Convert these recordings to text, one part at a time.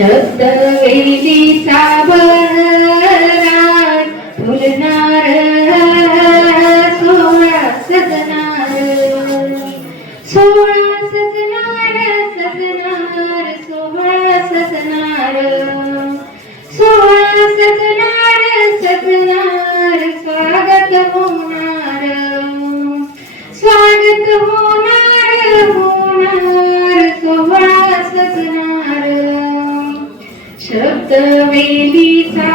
शब्दवेलीचा बरास फुलणार सोळा सजणार सोळा सजणार सजनार सोळा सजणार सोळा सजणार शब्द वेलीचा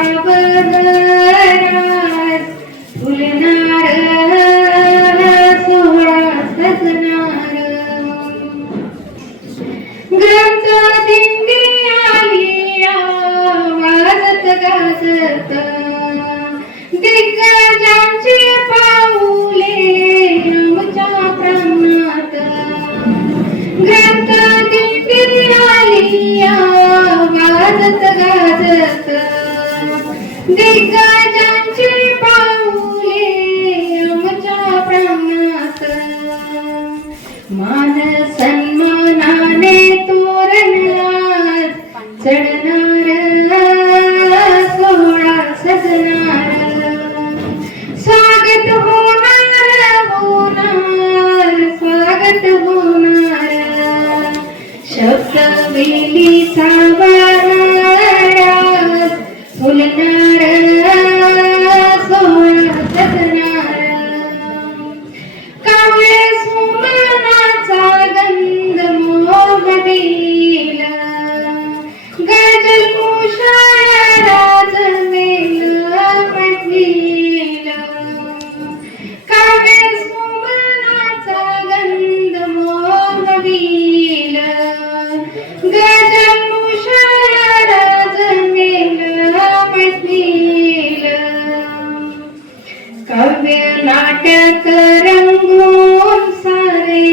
दिग्गजांची पाऊले आमच्या प्राणात. मान सन्मानाने तोरणलात चढणार सोहळा सजणार. स्वागत होणार होणार स्वागत होणार. शब्द वेलीचा बारात नाटक रंगून सारे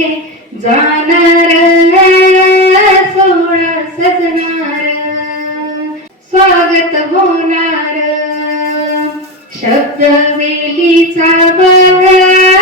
जाणार सोळा सजणार स्वागत होणार. शब्द वेलीचा बहरात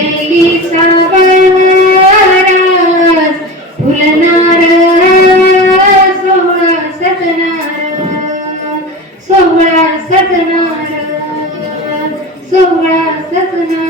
शब्द वेलीचा बहारात फुलणार सोहळा सजनार